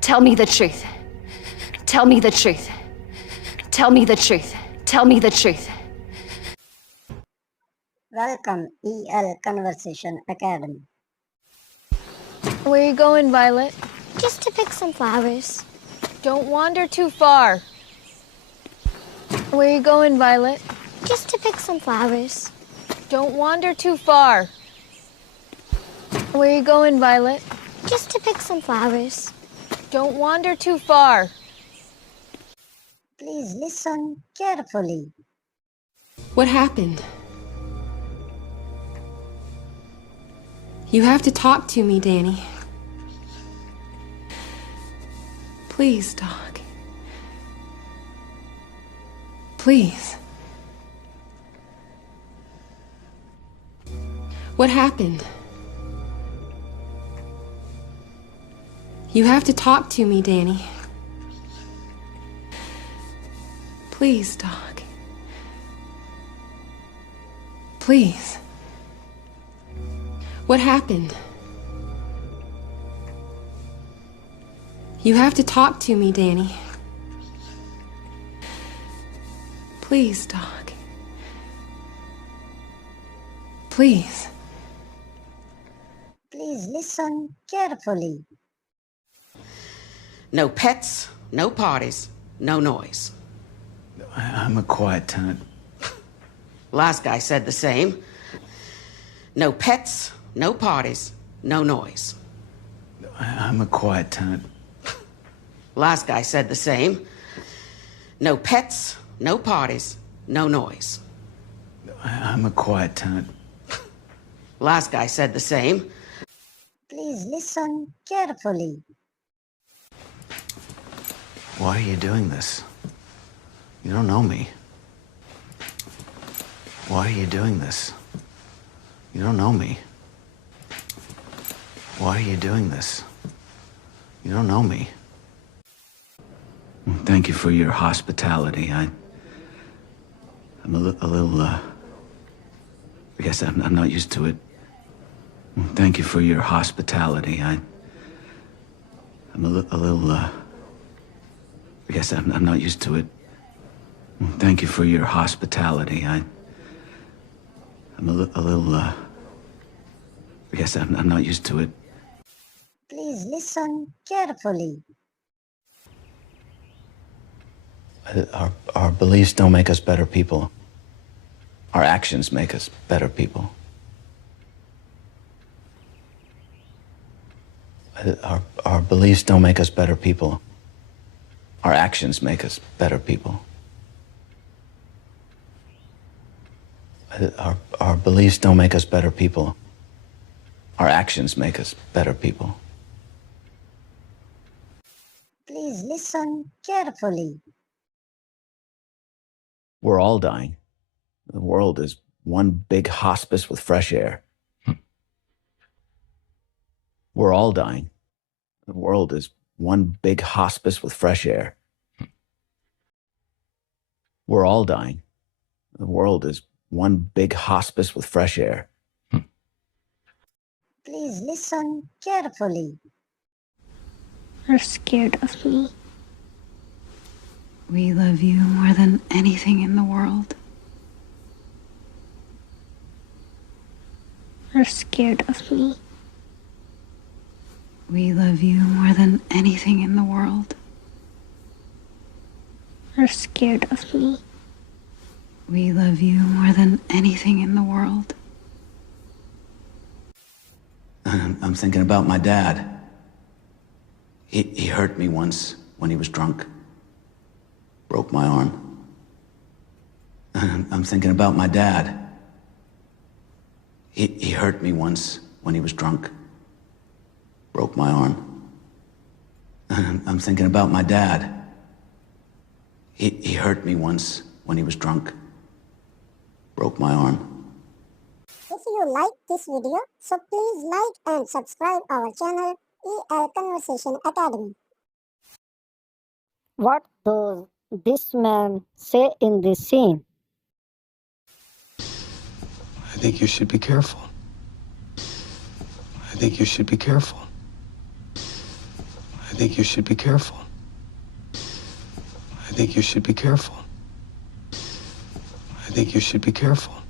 Tell me the truth. Tell me the truth. Tell me the truth. Tell me the truth. Welcome, EL Conversation Academy. Where are you going, Violet? Just to pick some flowers. Don't wander too far. Where are you going, Violet? Just to pick some flowers. Don't wander too far. Where are you going, Violet? Just to pick some flowers. Don't wander too far. Please listen carefully. What happened? You have to talk to me, Danny. Please talk. Please. What happened? You have to talk to me, Danny. Please talk. Please. What happened? You have to talk to me, Danny. Please talk. Please. Please listen carefully. No pets, no parties, no noise. I'm a quiet tenant. Last guy said the same. No pets, no parties, no noise. I'm a quiet tenant. Last guy said the same. No pets, no parties, no noise. I'm a quiet tenant. Last guy said the same. Please listen carefully. Why are you doing this? You don't know me. Why are you doing this? You don't know me. Why are you doing this? You don't know me. Thank you for your hospitality. I'm a little, I guess I'm not used to it. Thank you for your hospitality. I'm a little, I guess I'm not used to it. Thank you for your hospitality. I'm a little, I guess I'm not used to it. Please listen carefully. Our beliefs don't make us better people. Our actions make us better people. Our beliefs don't make us better people. Our actions make us better people. Our beliefs don't make us better people. Our actions make us better people. Please listen carefully. We're all dying. The world is one big hospice with fresh air. We're all dying. The world is one big hospice with fresh air. We're all dying. The world is one big hospice with fresh air. Please listen carefully. Are scared of me. We love you more than anything in the world. Are scared of me. We love you more than anything in the world. Are scared of me. We love you more than anything in the world. I'm thinking about my dad. He hurt me once when he was drunk. Broke my arm. I'm thinking about my dad. He hurt me once when he was drunk. Broke my arm. I'm thinking about my dad. He hurt me once when he was drunk. Broke my arm. If you like this video, so please like and subscribe our channel EL Conversation Academy. What does this man say in this scene? I think you should be careful. I think you should be careful. I I think you should be careful. I think you should be careful. I think you should be careful.